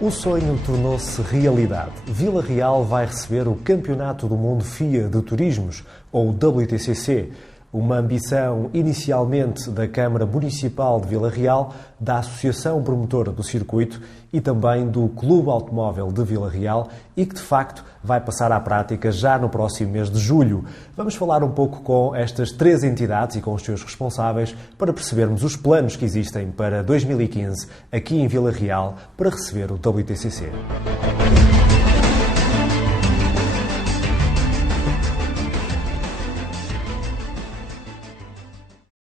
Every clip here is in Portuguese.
O sonho tornou-se realidade. Vila Real vai receber o Campeonato do Mundo FIA de Turismos, ou WTCC, uma ambição inicialmente da Câmara Municipal de Vila Real, da Associação Promotora do Circuito e também do Clube Automóvel de Vila Real e que, de facto, vai passar à prática já no próximo mês de julho. Vamos falar um pouco com estas três entidades e com os seus responsáveis para percebermos os planos que existem para 2015 aqui em Vila Real para receber o WTCC.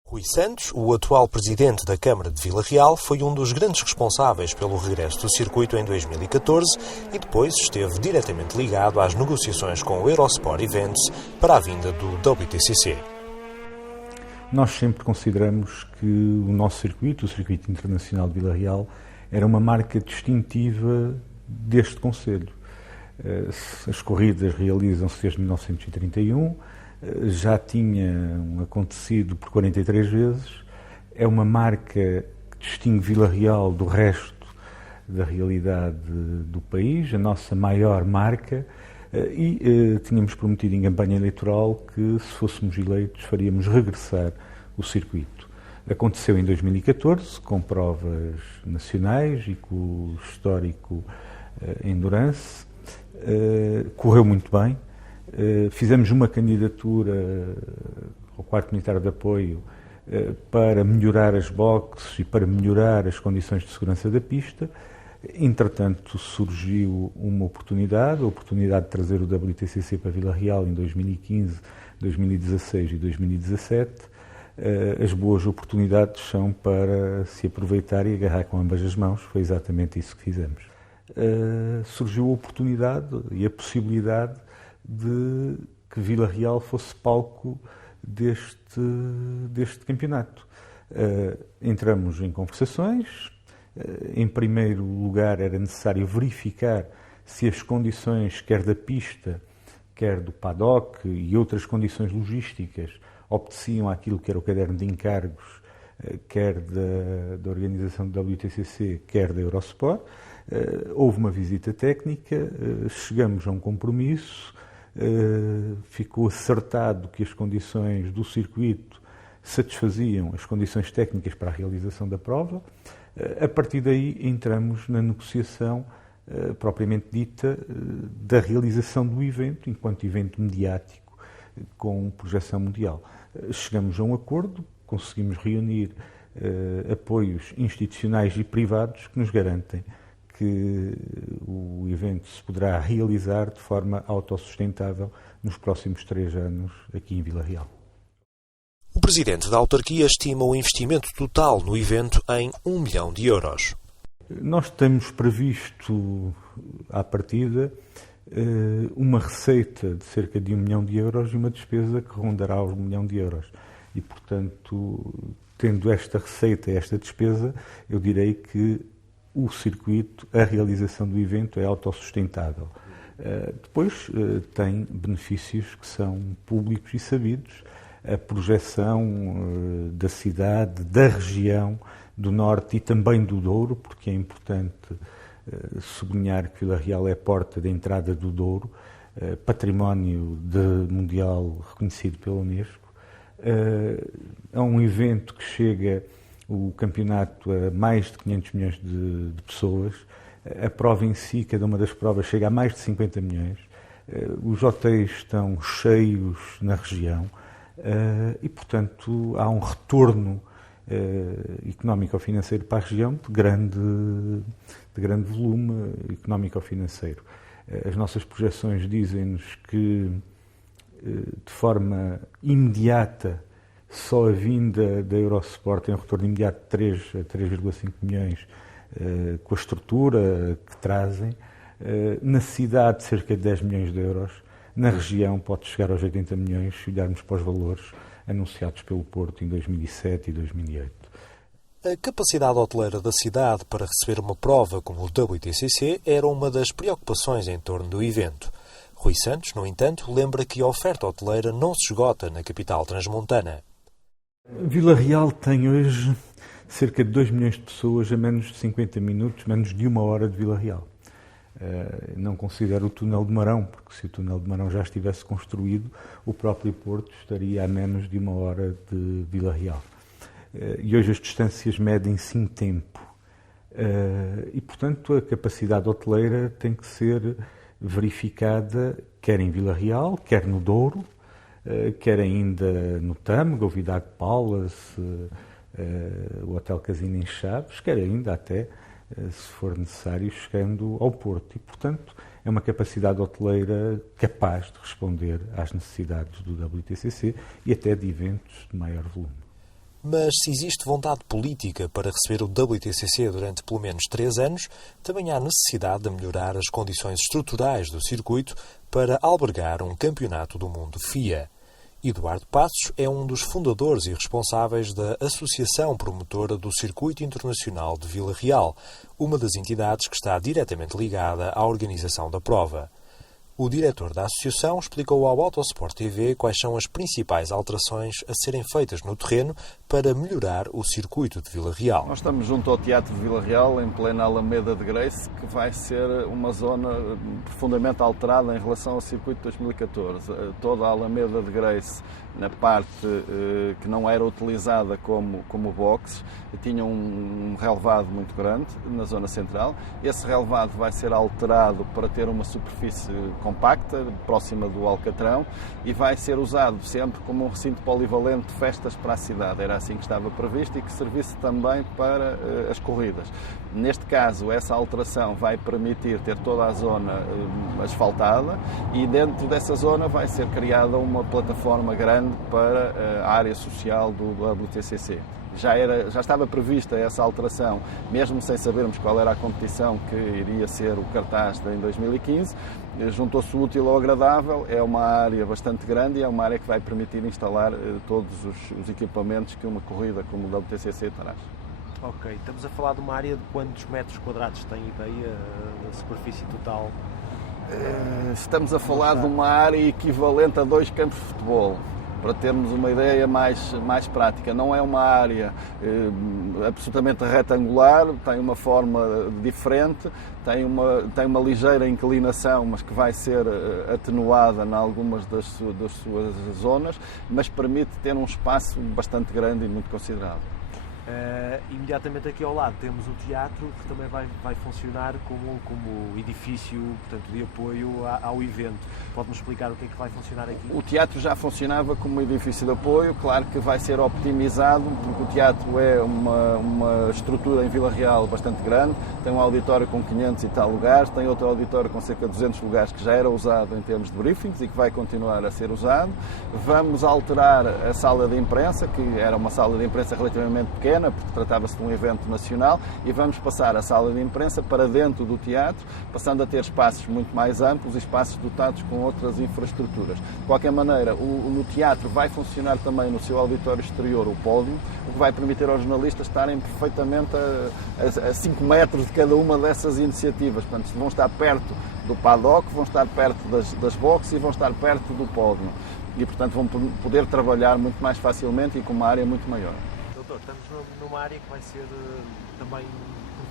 Rui Santos, o atual presidente da Câmara de Vila Real, foi um dos grandes responsáveis pelo regresso do circuito em 2014 e depois esteve diretamente ligado às negociações com o Eurosport Events para a vinda do WTCC. Nós sempre consideramos que o nosso circuito, o Circuito Internacional de Vila Real, era uma marca distintiva deste concelho. As corridas realizam-se desde 1931, já tinham acontecido por 43 vezes, é uma marca que distingue Vila Real do resto da realidade do país, a nossa maior marca, e tínhamos prometido em campanha eleitoral que, se fôssemos eleitos, faríamos regressar o circuito. Aconteceu em 2014, com provas nacionais e com o histórico Endurance, correu muito bem. Fizemos uma candidatura ao Quarto Militar de Apoio para melhorar as boxes e para melhorar as condições de segurança da pista. Entretanto, surgiu uma oportunidade, a oportunidade de trazer o WTCC para Vila Real em 2015, 2016 e 2017. As boas oportunidades são para se aproveitar e agarrar com ambas as mãos. Foi exatamente isso que fizemos. Surgiu a oportunidade e a possibilidade de que Vila Real fosse palco deste campeonato. Entramos em conversações. Em primeiro lugar, era necessário verificar se as condições, quer da pista, quer do paddock e outras condições logísticas, obedeciam àquilo que era o caderno de encargos, quer da organização do WTCC, quer da Eurosport. Houve uma visita técnica, chegamos a um compromisso. Ficou acertado que as condições do circuito satisfaziam as condições técnicas para a realização da prova. A partir daí entramos na negociação propriamente dita da realização do evento, enquanto evento mediático com projeção mundial. Chegamos a um acordo, conseguimos reunir apoios institucionais e privados que nos garantem que o evento se poderá realizar de forma autossustentável nos próximos 3 anos aqui em Vila Real. O presidente da autarquia estima o investimento total no evento em 1 milhão de euros. Nós temos previsto, à partida, uma receita de cerca de 1 milhão de euros e uma despesa que rondará os 1 milhão de euros. E, portanto, tendo esta receita e esta despesa, eu direi que o circuito, a realização do evento é autossustentável. Depois tem benefícios que são públicos e sabidos, a projeção da cidade, da região, do Norte e também do Douro, porque é importante sublinhar que Vila Real é a porta de entrada do Douro, património mundial reconhecido pela Unesco. É um evento que chega o campeonato a mais de 500 milhões de pessoas. A prova em si, cada uma das provas, chega a mais de 50 milhões. Os hotéis estão cheios na região e, portanto, há um retorno económico-financeiro para a região de grande volume económico-financeiro. As nossas projeções dizem-nos que, de forma imediata, só a vinda da Eurosport tem um retorno imediato de 3 a 3,5 milhões com a estrutura que trazem. Na cidade, cerca de 10 milhões de euros. Na região, pode chegar aos 80 milhões, se olharmos para os valores anunciados pelo Porto em 2007 e 2008. A capacidade hoteleira da cidade para receber uma prova como o WTCC era uma das preocupações em torno do evento. Rui Santos, no entanto, lembra que a oferta hoteleira não se esgota na capital transmontana. Vila Real tem hoje cerca de 2 milhões de pessoas a menos de 50 minutos, menos de 1 hora de Vila Real. Não considero o túnel de Marão, porque se o túnel de Marão já estivesse construído, o próprio Porto estaria a menos de 1 hora de Vila Real. E hoje as distâncias medem-se em tempo. E, portanto, a capacidade hoteleira tem que ser verificada quer em Vila Real, quer no Douro, quer ainda no Tâmega, o Vidago Palace, o Hotel Casino em Chaves, quer ainda até, se for necessário, chegando ao Porto. E, portanto, é uma capacidade hoteleira capaz de responder às necessidades do WTCC e até de eventos de maior volume. Mas se existe vontade política para receber o WTCC durante pelo menos 3 anos, também há necessidade de melhorar as condições estruturais do circuito para albergar um campeonato do mundo FIA. Eduardo Passos é um dos fundadores e responsáveis da Associação Promotora do Circuito Internacional de Vila Real, uma das entidades que está diretamente ligada à organização da prova. O diretor da associação explicou ao Autosport TV quais são as principais alterações a serem feitas no terreno para melhorar o circuito de Vila Real. Nós estamos junto ao Teatro de Vila Real, em plena Alameda de Grace, que vai ser uma zona profundamente alterada em relação ao circuito de 2014. Toda a Alameda de Grace, na parte que não era utilizada como box, tinha um relevado muito grande na zona central. Esse relevado vai ser alterado para ter uma superfície compacta, próxima do Alcatrão, e vai ser usado sempre como um recinto polivalente de festas para a cidade. Era assim que estava previsto e que servisse também para as corridas. Neste caso, essa alteração vai permitir ter toda a zona asfaltada e dentro dessa zona vai ser criada uma plataforma grande para a área social do WTCC. Já estava prevista essa alteração, mesmo sem sabermos qual era a competição que iria ser o cartaz em 2015. Juntou-se o útil ao agradável, é uma área bastante grande e é uma área que vai permitir instalar todos os equipamentos que uma corrida como o WTCC traz. Ok, estamos a falar de uma área de quantos metros quadrados tem ideia da superfície total? Estamos a falar de uma área equivalente a 2 campos de futebol. Para termos uma ideia mais prática, não é uma área absolutamente retangular, tem uma forma diferente, tem uma ligeira inclinação, mas que vai ser atenuada em algumas das suas zonas, mas permite ter um espaço bastante grande e muito considerável. Imediatamente aqui ao lado temos o teatro, que também vai funcionar como edifício, portanto, de apoio ao evento. Pode-me explicar o que é que vai funcionar aqui? O teatro já funcionava como edifício de apoio, claro que vai ser optimizado, porque o teatro é uma estrutura em Vila Real bastante grande, tem um auditório com 500 e tal lugares, tem outro auditório com cerca de 200 lugares que já era usado em termos de briefings e que vai continuar a ser usado. Vamos alterar a sala de imprensa, que era uma sala de imprensa relativamente pequena, porque tratava-se de um evento nacional, e vamos passar a sala de imprensa para dentro do teatro, passando a ter espaços muito mais amplos e espaços dotados com outras infraestruturas. De qualquer maneira, no teatro vai funcionar também no seu auditório exterior o pódio, o que vai permitir aos jornalistas estarem perfeitamente a 5 metros de cada uma dessas iniciativas. Portanto, vão estar perto do paddock, vão estar perto das boxes e vão estar perto do pódio. E, portanto, vão poder trabalhar muito mais facilmente e com uma área muito maior. Doutor, estamos numa área que vai ser também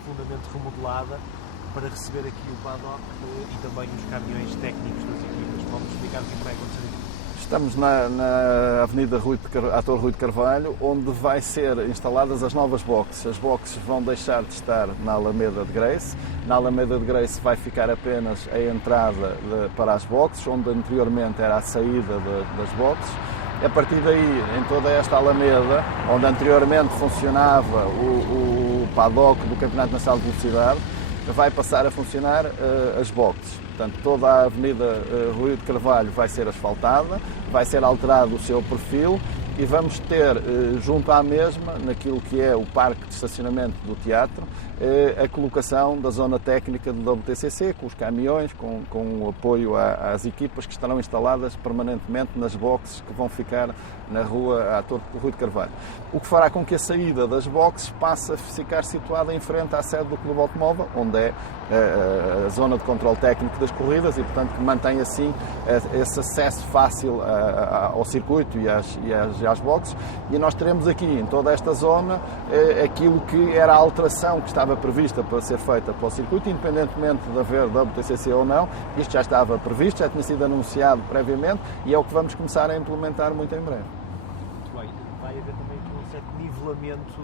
profundamente remodelada para receber aqui o paddock e também os caminhões técnicos das equipas. Pode-nos explicar o que vai acontecer aqui? Estamos na Avenida Ator Rui de Carvalho, onde vai ser instaladas as novas boxes. As boxes vão deixar de estar na Alameda de Grace. Na Alameda de Grace vai ficar apenas a entrada para as boxes, onde anteriormente era a saída das boxes. A partir daí, em toda esta Alameda, onde anteriormente funcionava o paddock do Campeonato Nacional de Velocidade, vai passar a funcionar as boxes. Portanto, toda a Avenida Rui de Carvalho vai ser asfaltada, vai ser alterado o seu perfil e vamos ter, junto à mesma, naquilo que é o parque de estacionamento do teatro, a colocação da zona técnica do WTCC, com os caminhões, com o apoio às equipas que estarão instaladas permanentemente nas boxes que vão ficar na rua Ator Rui de Carvalho. O que fará com que a saída das boxes passe a ficar situada em frente à sede do Clube Automóvel, onde é a zona de controle técnico das corridas e, portanto, que mantém assim esse acesso fácil ao circuito e às e às boxes, e nós teremos aqui, em toda esta zona, aquilo que era a alteração que estava prevista para ser feita para o circuito, independentemente de haver WTCC ou não. Isto já estava previsto, já tinha sido anunciado previamente, e é o que vamos começar a implementar muito em breve. Muito bem. Vai haver também um certo nivelamento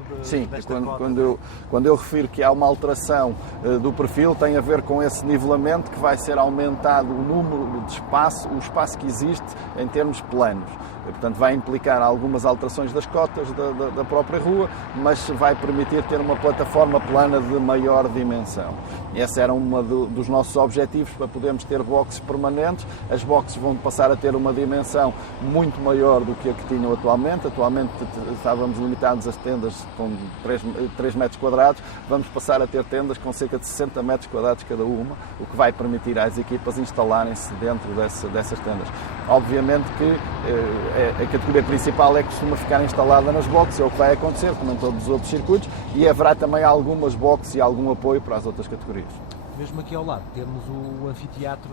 desta cota? Quando eu refiro que há uma alteração do perfil, tem a ver com esse nivelamento, que vai ser aumentado o número de espaço, o espaço que existe em termos planos. Portanto, vai implicar algumas alterações das cotas da própria rua, mas vai permitir ter uma plataforma plana de maior dimensão. Esse era um dos nossos objetivos, para podermos ter boxes permanentes. As boxes vão passar a ter uma dimensão muito maior do que a que tinham atualmente. Atualmente estávamos limitados às tendas com 3 metros quadrados, vamos passar a ter tendas com cerca de 60 metros quadrados cada uma, o que vai permitir às equipas instalarem-se dentro dessas tendas. Obviamente que a categoria principal é que costuma ficar instalada nas boxes, é o que vai acontecer, como em todos os outros circuitos, e haverá também algumas boxes e algum apoio para as outras categorias. Mesmo aqui ao lado temos o anfiteatro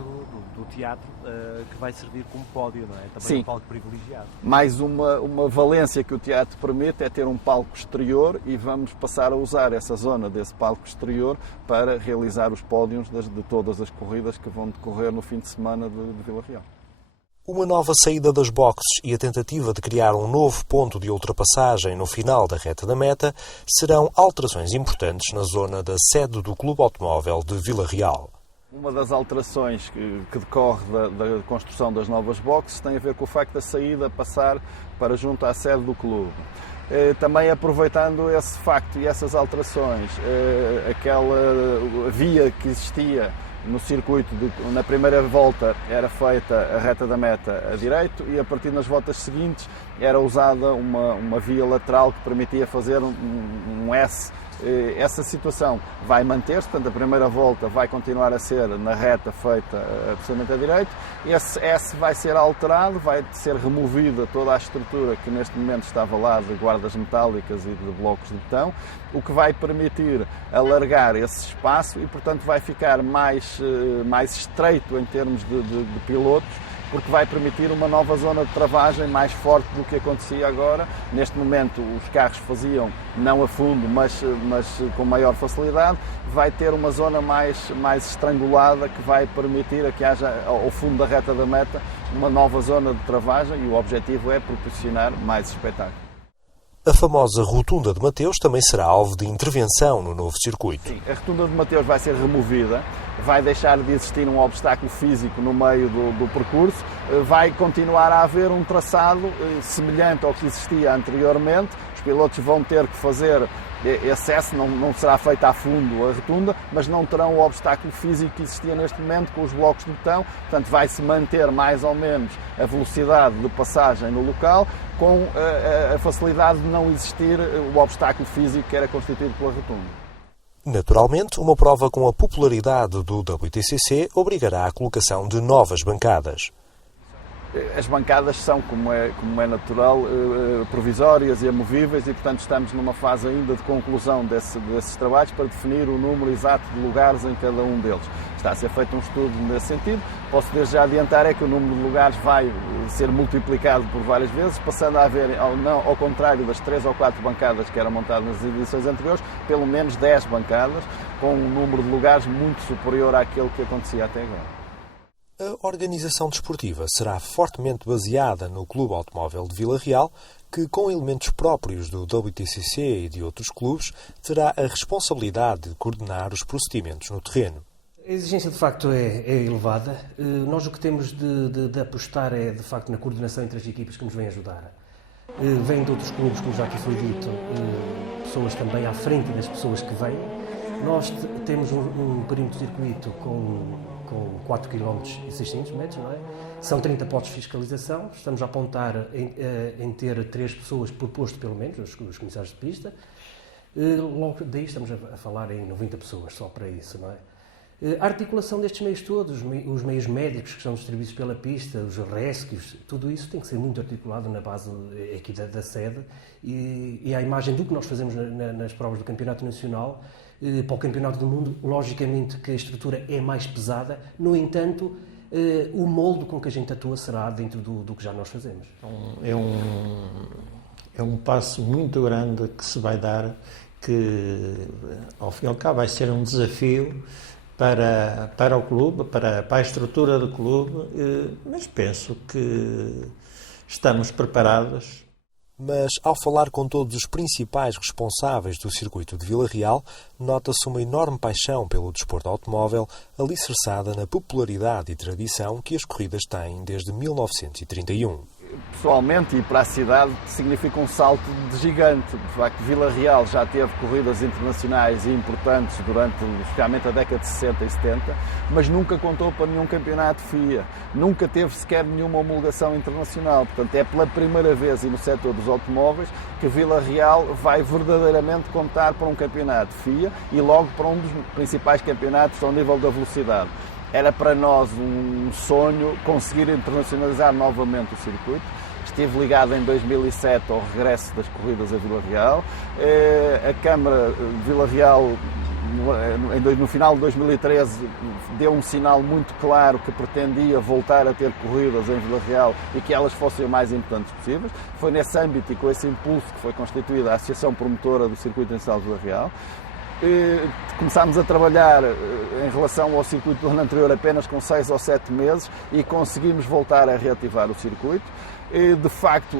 do teatro, que vai servir como pódio, não é? Também Sim. Um palco privilegiado. Mais uma valência que o teatro permite é ter um palco exterior, e vamos passar a usar essa zona desse palco exterior para realizar os pódios de todas as corridas que vão decorrer no fim de semana de Vila Real. Uma nova saída das boxes e a tentativa de criar um novo ponto de ultrapassagem no final da reta da meta serão alterações importantes na zona da sede do Clube Automóvel de Vila Real. Uma das alterações que decorre da construção das novas boxes tem a ver com o facto da saída passar para junto à sede do clube. Também aproveitando esse facto e essas alterações, aquela via que existia no circuito, na primeira volta era feita a reta da meta a direito, e a partir das voltas seguintes era usada uma via lateral que permitia fazer um S. Essa situação vai manter-se, portanto a primeira volta vai continuar a ser na reta feita precisamente à direita. Esse S vai ser alterado, vai ser removida toda a estrutura que neste momento estava lá de guardas metálicas e de blocos de betão, o que vai permitir alargar esse espaço e, portanto, vai ficar mais estreito em termos de pilotos, porque vai permitir uma nova zona de travagem mais forte do que acontecia agora. Neste momento os carros faziam não a fundo, mas com maior facilidade. Vai ter uma zona mais estrangulada, que vai permitir a que haja ao fundo da reta da meta uma nova zona de travagem, e o objetivo é proporcionar mais espetáculo. A famosa Rotunda de Mateus também será alvo de intervenção no novo circuito. Sim, a Rotunda de Mateus vai ser removida, vai deixar de existir um obstáculo físico no meio do percurso, vai continuar a haver um traçado semelhante ao que existia anteriormente. Os pilotos vão ter que fazer esse S, não será feito a fundo a rotunda, mas não terão o obstáculo físico que existia neste momento com os blocos de betão. Portanto, vai-se manter mais ou menos a velocidade de passagem no local, com a facilidade de não existir o obstáculo físico que era constituído pela rotunda. Naturalmente, uma prova com a popularidade do WTCC obrigará à colocação de novas bancadas. As bancadas são, como é natural, provisórias e amovíveis, e, portanto, estamos numa fase ainda de conclusão desses trabalhos para definir o número exato de lugares em cada um deles. Está a ser feito um estudo nesse sentido. Posso desde já adiantar é que o número de lugares vai ser multiplicado por várias vezes, passando a haver, ao contrário das 3 ou 4 bancadas que eram montadas nas edições anteriores, pelo menos 10 bancadas, com um número de lugares muito superior àquele que acontecia até agora. A organização desportiva será fortemente baseada no Clube Automóvel de Vila Real, que, com elementos próprios do WTCC e de outros clubes, terá a responsabilidade de coordenar os procedimentos no terreno. A exigência, de facto, é elevada. Nós o que temos de apostar é, de facto, na coordenação entre as equipas que nos vêm ajudar. Vêm de outros clubes, como já aqui foi dito, pessoas também à frente das pessoas que vêm. Nós temos um perímetro de circuito com 4 km e 600 metros, não é? São 30 postos de fiscalização. Estamos a apontar em ter 3 pessoas por posto, pelo menos, os comissários de pista. Logo daí estamos a falar em 90 pessoas só para isso, não é? A articulação destes meios todos, os meios médicos que são distribuídos pela pista, os rescues, tudo isso tem que ser muito articulado na base aqui da sede, e a imagem do que nós fazemos nas provas do Campeonato Nacional. Para o Campeonato do Mundo, logicamente que a estrutura é mais pesada, no entanto, o molde com que a gente atua será dentro do que já nós fazemos. É um passo muito grande que se vai dar, que ao fim e ao cabo vai ser um desafio para o clube, para a estrutura do clube, mas penso que estamos preparados. Mas, ao falar com todos os principais responsáveis do circuito de Vila Real, nota-se uma enorme paixão pelo desporto automóvel, alicerçada na popularidade e tradição que as corridas têm desde 1931. Pessoalmente, e para a cidade, significa um salto de gigante. De facto, Vila Real já teve corridas internacionais e importantes durante, especialmente, a década de 60 e 70, mas nunca contou para nenhum campeonato FIA. Nunca teve sequer nenhuma homologação internacional. Portanto, é pela primeira vez, e no setor dos automóveis, que Vila Real vai verdadeiramente contar para um campeonato FIA e logo para um dos principais campeonatos ao nível da velocidade. Era para nós um sonho conseguir internacionalizar novamente o circuito. Estive ligado em 2007 ao regresso das corridas a Vila Real. A Câmara de Vila Real, no final de 2013, deu um sinal muito claro que pretendia voltar a ter corridas em Vila Real e que elas fossem o mais importantes possíveis. Foi nesse âmbito e com esse impulso que foi constituída a Associação Promotora do Circuito Nacional de Vila Real. Começámos a trabalhar em relação ao circuito do ano anterior apenas com 6 ou 7 meses e conseguimos voltar a reativar o circuito. De facto,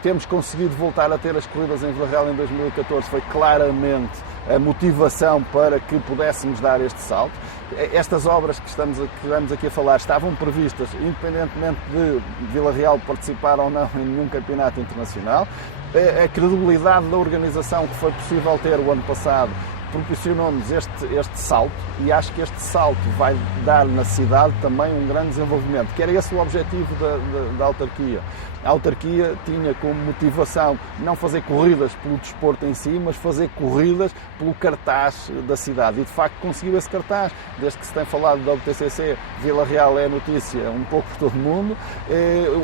temos conseguido voltar a ter as corridas em Vila Real em 2014, foi claramente a motivação para que pudéssemos dar este salto. Estas obras que estamos aqui a falar estavam previstas, independentemente de Vila Real participar ou não em nenhum campeonato internacional. A credibilidade da organização que foi possível ter o ano passado proporcionou-nos este salto, e acho que este salto vai dar na cidade também um grande desenvolvimento, que era esse o objetivo da autarquia. A autarquia tinha como motivação não fazer corridas pelo desporto em si, mas fazer corridas pelo cartaz da cidade. E de facto conseguiu esse cartaz. Desde que se tem falado da WTCC, Vila Real é notícia um pouco por todo o mundo.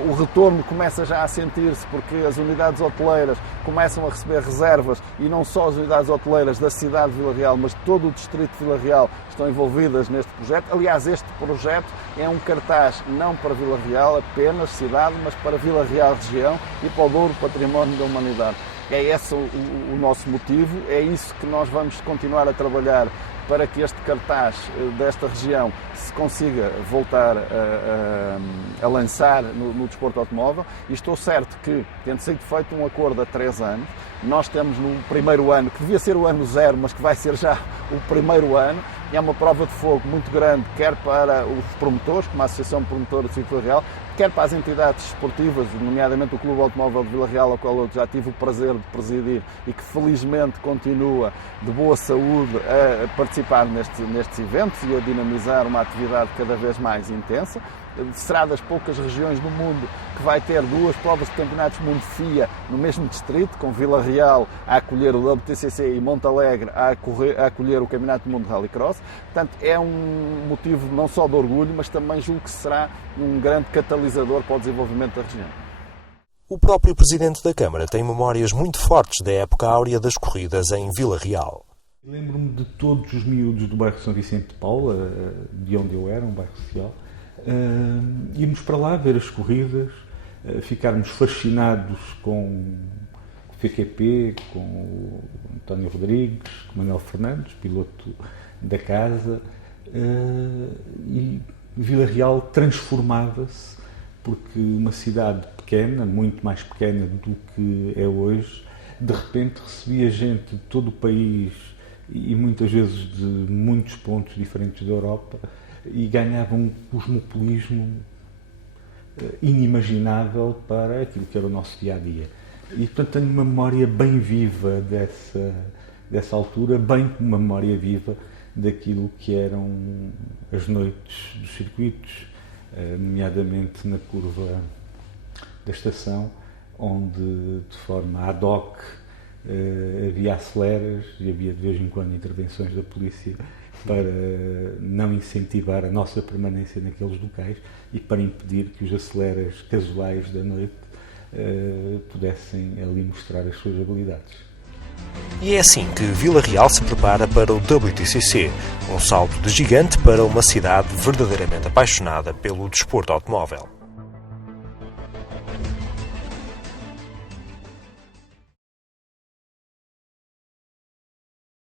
O retorno começa já a sentir-se porque as unidades hoteleiras começam a receber reservas, e não só as unidades hoteleiras da cidade de Vila Real, mas todo o distrito de Vila Real estão envolvidas neste projeto. Aliás, este projeto é um cartaz não para Vila Real apenas, cidade, mas para Vila Real região e para o Douro Património da Humanidade. É esse o nosso motivo, é isso que nós vamos continuar a trabalhar para que este cartaz desta região se consiga voltar a lançar no desporto automóvel. E estou certo que, tendo sido feito um acordo há 3 anos, nós temos no primeiro ano, que devia ser o ano 0, mas que vai ser já o primeiro ano, é uma prova de fogo muito grande, quer para os promotores, como a Associação Promotora de Vila Real, quer para as entidades esportivas, nomeadamente o Clube Automóvel de Vila Real, ao qual eu já tive o prazer de presidir e que felizmente continua de boa saúde a participar nestes eventos e a dinamizar uma atividade cada vez mais intensa. Será das poucas regiões do mundo que vai ter 2 provas de campeonatos do mundo FIA no mesmo distrito, com Vila Real a acolher o WTCC e Montalegre a acolher o Campeonato do Mundo de Rallycross. Portanto, é um motivo não só de orgulho, mas também julgo que será um grande catalisador para o desenvolvimento da região. O próprio Presidente da Câmara tem memórias muito fortes da época áurea das corridas em Vila Real. Lembro-me de todos os miúdos do bairro São Vicente de Paula, de onde eu era, um bairro social. Íamos para lá ver as corridas, ficarmos fascinados com o PQP, com o António Rodrigues, com o Manuel Fernandes, piloto da casa, e Vila Real transformava-se, porque uma cidade pequena, muito mais pequena do que é hoje, de repente recebia gente de todo o país e muitas vezes de muitos pontos diferentes da Europa, e ganhava um cosmopolismo inimaginável para aquilo que era o nosso dia-a-dia. E, portanto, tenho uma memória bem viva dessa altura, bem como uma memória viva daquilo que eram as noites dos circuitos, nomeadamente na curva da estação, onde, de forma ad hoc, havia aceleras e havia de vez em quando intervenções da polícia para não incentivar a nossa permanência naqueles locais e para impedir que os aceleras casuais da noite pudessem ali mostrar as suas habilidades. E é assim que Vila Real se prepara para o WTCC, um salto de gigante para uma cidade verdadeiramente apaixonada pelo desporto automóvel.